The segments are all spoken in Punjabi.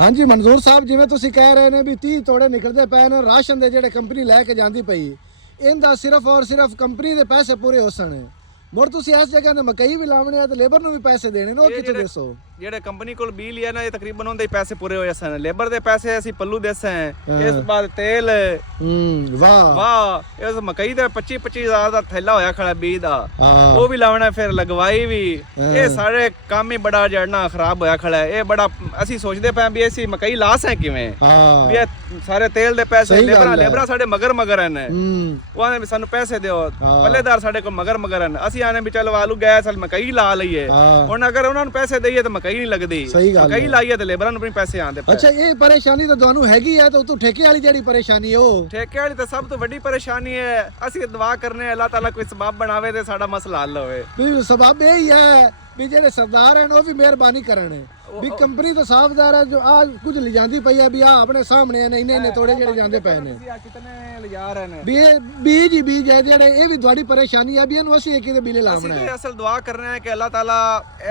ਹਾਂਜੀ ਮਨਜ਼ੂਰ ਸਾਹਿਬ, ਜਿਵੇਂ ਤੁਸੀਂ ਕਹਿ ਰਹੇ ਨੇ ਵੀ 30 ਤੋੜੇ ਨਿਕਲਦੇ ਪਏ ਨੇ ਰਾਸ਼ਨ ਦੇ ਜਿਹੜੇ ਕੰਪਨੀ ਲੈ ਕੇ ਜਾਂਦੀ ਪਈ, ਇਹਦਾ ਸਿਰਫ ਔਰ ਸਿਰਫ ਕੰਪਨੀ ਦੇ ਪੈਸੇ ਪੂਰੇ ਹੋ ਸਣ। ਮੁੜ ਤੁਸੀਂ ਇਸ ਜਗ੍ਹਾ ਤੇ ਮਕਈ ਵੀ ਲਾਉਣੇ ਆ ਤੇ ਲੇਬਰ ਨੂੰ ਵੀ ਪੈਸੇ ਦੇਣੇ ਨੇ, ਉਹ ਕਿੱਥੇ ਦੱਸੋ? ਜਿਹੜੇ ਕੰਪਨੀ ਕੋਲ ਬਿੱਲ ਲਿਆ ਨਾ ਇਹ ਤਕਰੀਬਨ ਉਹਦੇ ਪੈਸੇ ਪੂਰੇ ਹੋ ਜਾਂਦੇ ਨੇ। ਲੇਬਰ ਦੇ ਪੈਸੇ ਅਸੀਂ ਪੱਲੂ ਦੇਸਾਂ, ਇਸ ਬਾਅਦ ਤੇਲ ਵਾਹ ਇਸ ਮਕਈ ਦੇ 25,000 ਦਾ ਥੈਲਾ ਹੋਇਆ ਖੜਾ ਬੀਜ ਦਾ, ਉਹ ਵੀ ਲਾਉਣਾ, ਫਿਰ ਲਗਵਾਈ ਵੀ। ਇਹ ਸਾਰੇ ਕੰਮ ਹੀ ਬੜਾ ਜੜਨਾ ਖਰਾਬ ਹੋਇਆ ਖੜਾ ਹੈ। ਇਹ ਬੜਾ ਅਸੀਂ ਸੋਚਦੇ ਪਏ ਵੀ ਅਸੀਂ ਮਕਈ ਲਾ ਸਕਾਂ ਕਿਵੇਂ, ਵੀ ਇਹ ਸਾਰੇ ਤੇਲ ਦੇ ਪੈਸੇ ਲੇਬਰਾਂ ਸਾਡੇ ਮਗਰ ਹਨ। ਉਹ ਆਨੇ ਵੀ ਸਾਨੂੰ ਪੈਸੇ ਦਿਓ, ਪੱਲੇਦਾਰ ਸਾਡੇ ਕੋਲ ਮਗਰ ਹਨ। ਅਸੀਂ ਆਨੇ ਵੀ ਚਲੋ ਆਲੂ ਗੈਸ ਮਕਈ ਲਾ ਲਈਏ। ਹੁਣ ਅਗਰ ਉਹਨਾਂ ਨੂੰ ਪੈਸੇ ਦਈਏ ਤਾਂ ਮਕਈ ਨਹੀਂ ਲੱਗਦੀ, ਮਕਈ ਲਾਈਏ ਤੇ ਲੇਬਰਾਂ ਨੂੰ ਵੀ ਪੈਸੇ ਆਉਂਦੇ। ਅੱਛਾ, ਇਹ ਪਰੇਸ਼ਾਨੀ ਤਾਂ ਤੁਹਾਨੂੰ ਹੈਗੀ ਹੈ, ਤਾਂ ਉਤੋਂ ਠੇਕੇ ਵਾਲੀ ਜਿਹੜੀ ਪਰੇਸ਼ਾਨੀ ਹੈ, ਉਹ ਠੇਕੇ ਵਾਲੀ ਤਾਂ ਸਭ ਤੋਂ ਵੱਡੀ ਪਰੇਸ਼ਾਨੀ ਹੈ। ਅਸੀਂ ਦੁਆ ਕਰਨੇ ਅੱਲਾਹ ਤਾਲਾ ਕੋਈ ਸਬਬ ਬਣਾਵੇ ਤੇ ਸਾਡਾ ਮਸਲਾ ਹੱਲ ਹੋਵੇ। ਵੀ ਸਬਬ ਇਹ ਹੀ ਹੈ ਵੀ ਜਿਹੜੇ ਸਰਦਾਰ ਹਨ ਉਹ ਵੀ ਮਿਹਰਬਾਨੀ ਕਰਨ, ਵੀ ਕੰਪਨੀ ਤਾਂ ਸਾਫਦਾਰ ਹੈ ਜੋ ਆ ਕੁਝ ਲਿਜਾਂਦੀ ਪਈ ਹੈ, ਵੀ ਆ ਆਪਣੇ ਸਾਹਮਣੇ ਨੇ ਇੰਨੇ ਤੋੜੇ ਜਿਹੜੇ ਜਾਂਦੇ ਪਏ ਨੇ, ਕਿਤਨੇ ਲਿਜਾ ਰਹੇ ਨੇ, ਵੀ ਇਹ ਬੀਜ ਹੀ ਬੀਜ ਹੈ ਜਿਹੜੇ, ਇਹ ਵੀ ਤੁਹਾਡੀ ਪਰੇਸ਼ਾਨੀ ਹੈ ਵੀ ਇਹਨੂੰ ਅਸੀਂ ਇੱਕ ਦੇ ਬਿਲੇ ਲਾਉਣਾ ਹੈ। ਅਸਲ ਦੁਆ ਕਰਨਾ ਹੈ ਕਿ ਅੱਲਾਹ ਤਾਲਾ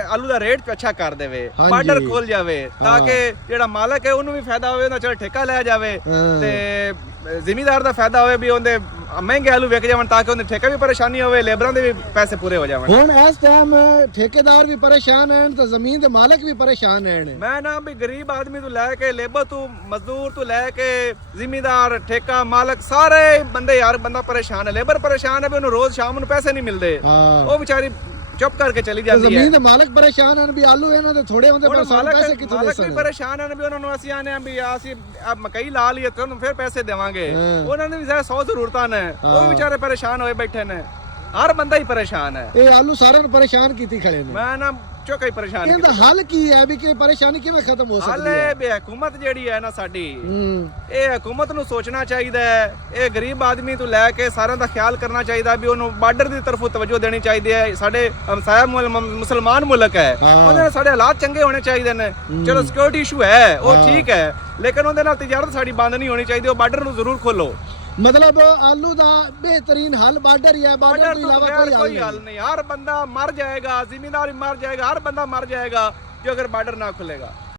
ਆਲੂ ਦਾ ਰੇਟ ਅੱਛਾ ਕਰ ਦੇਵੇ, ਬਾਰਡਰ ਖੋਲ ਜਾਵੇ, ਤਾਂ ਕਿ ਜਿਹੜਾ ਮਾਲਕ ਹੈ ਉਹਨੂੰ ਵੀ ਫਾਇਦਾ ਹੋਵੇ, ਨਾ ਚਲ ਠੇਕਾ ਲਿਆ ਜਾਵੇ ਤੇ ਜ਼ਿਮੀਦਾਰ ਦਾ ਫਾਇਦਾ ਹੋਵੇ, ਵੀ ਉਹਦੇ ਮਹਿੰਗੇ ਆਲੂ ਵਿਕ ਜਾਵਣ, ਤਾਂ ਕਿ ਉਹਦੇ ਠੇਕਾ ਵੀ ਪਰੇਸ਼ਾਨੀ ਹੋਵੇ, ਲੇਬਰਾਂ ਦੇ ਵੀ ਪੈਸੇ ਪੂਰੇ ਹੋ ਜਾਵਣ। ਹੁਣ ਇਸ ਟਾਈਮ ਠੇਕੇਦਾਰ ਵੀ ਪਰੇਸ਼ਾਨ ਹਨ ਤੇ ਜ਼ਮੀਨ ਦੇ ਮਾਲਕ ਵੀ ਪਰੇਸ਼ਾਨ ਹਨ। ਮੈਂ ਨਾ ਵੀ ਗਰੀਬ ਆਦਮੀ ਤੋਂ ਲੈ ਕੇ ਲੇਬਰ ਤੋਂ ਮਜ਼ਦੂਰ ਤੋਂ ਲੈ ਕੇ ਜ਼ਿਮੀਦਾਰ ਠੇਕਾ ਮਾਲਕ ਸਾਰੇ ਬੰਦੇ ਯਾਰ ਬੰਦਾ ਪਰੇਸ਼ਾਨ ਹੈ। ਲੇਬਰ ਪਰੇਸ਼ਾਨ ਹੈ ਵੀ ਉਹਨੂੰ ਰੋਜ਼ ਸ਼ਾਮ ਨੂੰ ਪੈਸੇ ਨਹੀਂ ਮਿਲਦੇ, ਉਹ ਵਿਚਾਰੀ ਚੁੱਪ ਕਰਕੇ ਚਲੀ ਜਾਂਦੀ ਹੈ। ਜ਼ਮੀਨ ਦੇ ਮਾਲਕ ਪਰੇਸ਼ਾਨ ਹਨ ਵੀ ਆਲੂ ਇਹਨਾਂ ਦੇ ਥੋੜੇ ਹੁੰਦੇ ਪਰ ਸਾਨੂੰ ਪੈਸੇ ਕਿੱਥੋਂ ਦੇ ਸਕਦੇ? ਪਰੇਸ਼ਾਨ ਹਨ ਵੀ ਉਹਨਾਂ ਨੂੰ ਅਸੀਂ ਆਨੇ ਆ ਵੀ ਅਸੀਂ ਮਕਈ ਲਾ ਲਈਏ ਤੁਹਾਨੂੰ ਫਿਰ ਪੈਸੇ ਦੇਵਾਂਗੇ। ਉਹਨਾਂ ਨੇ ਵੀ 100 ਜ਼ਰੂਰਤਾਂ ਨੇ, ਉਹ ਵੀ ਵਿਚਾਰੇ ਪਰੇਸ਼ਾਨ ਹੋਏ ਬੈਠੇ ਨੇ। ਹਰ ਬੰਦਾ ਹੀ ਪਰੇਸ਼ਾਨ ਹੈ। ਇਹ ਆਲੂ ਸਾਰਿਆਂ ਨੂੰ ਪਰੇਸ਼ਾਨ ਕੀਤੀ ਖੜੇ ਨੇ। ਮੈਂ ਨਾ ਚੋਕਾ ਹੀ ਪਰੇਸ਼ਾਨ। ਇਹਦਾ ਹੱਲ ਕੀ ਹੈ ਵੀ ਕਿ ਪਰੇਸ਼ਾਨੀ ਕਿਵੇਂ ਖਤਮ ਹੋ ਸਕਦੀ ਹੈ? ਹੱਲ ਇਹ ਹਕੂਮਤ ਜਿਹੜੀ ਹੈ ਨਾ ਸਾਡੀ, ਇਹ ਹਕੂਮਤ ਨੂੰ ਸੋਚਣਾ ਚਾਹੀਦਾ ਹੈ। ਇਹ ਗਰੀਬ ਆਦਮੀ ਤੋਂ ਲੈ ਕੇ ਸਾਰਿਆਂ ਦਾ ਖਿਆਲ ਕਰਨਾ ਚਾਹੀਦਾ ਵੀ ਉਹਨੂੰ ਬਾਰਡਰ ਦੀ ਤਰਫੋਂ ਤਵੱਜੋ ਦੇਣੀ ਚਾਹੀਦੀ ਹੈ। ਸਾਡੇ ਹਮਸਾਇਆ ਮੁਸਲਮਾਨ ਮੁਲਕ ਹੈ, ਉਹਦੇ ਨਾਲ ਸਾਡੇ ਹਾਲਾਤ ਚੰਗੇ ਹੋਣੇ ਚਾਹੀਦੇ ਨੇ। ਚਲੋ ਸਿਕਿਉਰਿਟੀ ਇਸ਼ੂ ਹੈ ਉਹ ਠੀਕ ਹੈ, ਲੇਕਿਨ ਉਹਦੇ ਨਾਲ ਤਜਾਰਤ ਸਾਡੀ ਬੰਦ ਨਹੀਂ ਹੋਣੀ ਚਾਹੀਦੀ। ਉਹ ਬਾਰਡਰ ਨੂੰ ਜ਼ਰੂਰ ਖੋਲੋ। ਮਤਲਬ ਆਲੂ ਦਾ ਬਿਹਤਰੀਨ ਹੱਲ ਬਾਰਡਰ ਹੀ ਹੈ, ਬਾਰਡਰ ਤੋਂ ਇਲਾਵਾ ਕੋਈ ਹੱਲ ਨਹੀਂ। ਹਰ ਬੰਦਾ ਮਰ ਜਾਏਗਾ, ਜ਼ਿਮੀਂਦਾਰ ਮਰ ਜਾਏਗਾ, ਹਰ ਬੰਦਾ ਮਰ ਜਾਏਗਾ ਜੇ ਅਗਰ ਬਾਰਡਰ ਨਾ ਖੁੱਲੇਗਾ।